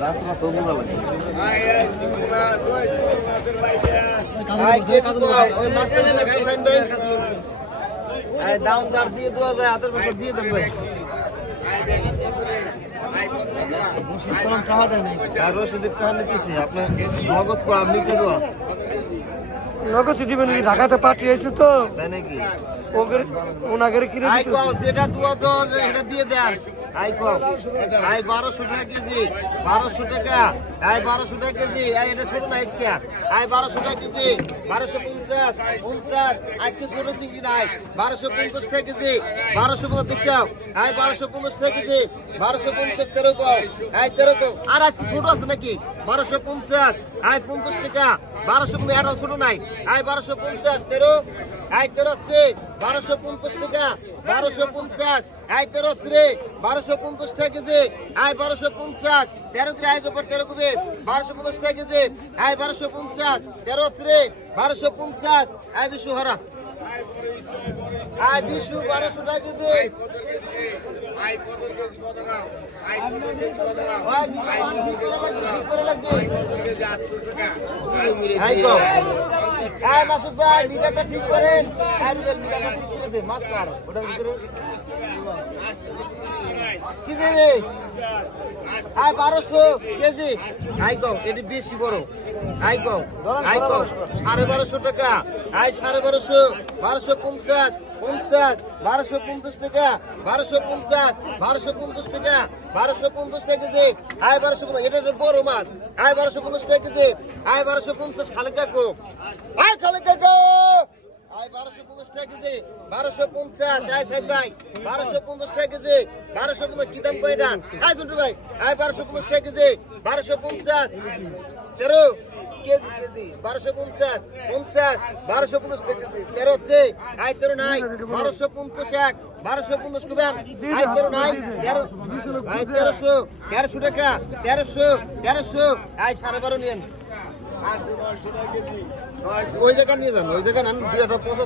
যাত্রা তো বোঝা লাগে দাম যার দিয়ে দেওয়া যায় হাতের মতো দিয়ে দেন ভাই রশিদের টাকা নিতেছি আপনার নগদ আপনি কে দেওয়া নগদ দিবেন ঢাকাতে পাঠিয়েছে তো তাই নাকি ওনাকে কিনে সেটা দেওয়া তো এটা দিয়ে দেন আই কম আই 1200 টাকা কেজি 1200 টাকা আই 1200 টাকা কেজি আই এটা ছোট না আজকে আই 1200 টাকা কেজি 1250 50 আজকে ছোট চিংড়ি নাই 1250 টাকা কেজি 1250 দেখছো আই 1250 টাকা কেজি 1250 13 কম আই 13 কম আর আজকে ছোট আছে নাকি 1250 আই 50 টাকা 1250 এটা ছোট নাই আই 1250 13 আই 13 হচ্ছে 1250 টাকা 1250 আই 13 হচ্ছে 1250 টাকা কেজি আই 1250 13 করে আই জবর 13 কবে 1250 টাকা কেজি আই 1250 13 হচ্ছে 1250 আই বিশু হরা আই বিশু 1200 টাকা কেজি আই পদর কেজি কত দাও আই পদর কেজি কত দাও আই করে লাগবে 800 টাকা আই কো আই মাসুদ ভাই মিটারটা ঠিক করেন আই মিটারটা ঠিক করে দে মাছ কার ওটার ভিতরে কি রে আই 1200 কেজি আই কো এটি বেশি বড় আই কো 1250 টাকা আই 1250 1250 50 1250 টাকা 1250 1250 টাকা 1250 টাকা কেজি আই 1250 এটা বড় মাছ আই 1250 টাকা কেজি আই 1250 খালে কাকু আই খালে কাকু আই 1250 টাকা কেজি 1250 আই সাইদ ভাই 1250 টাকা কেজি 1250 কি দাম কয়টা আই দুটো ভাই আই 1250 টাকা কেজি 1250 13 কেজি কেজি 1250 50 1250 টাকা কেজি 13 হচ্ছে আই 13 নাই 1250 এক 1250 কবেন আই 13 নাই 13 আই 1300 টাকা 1300 আই 12.5 নিয়েন ওই জায়গা নিয়ে যান ওই জায়গা নান 2টা পয়সা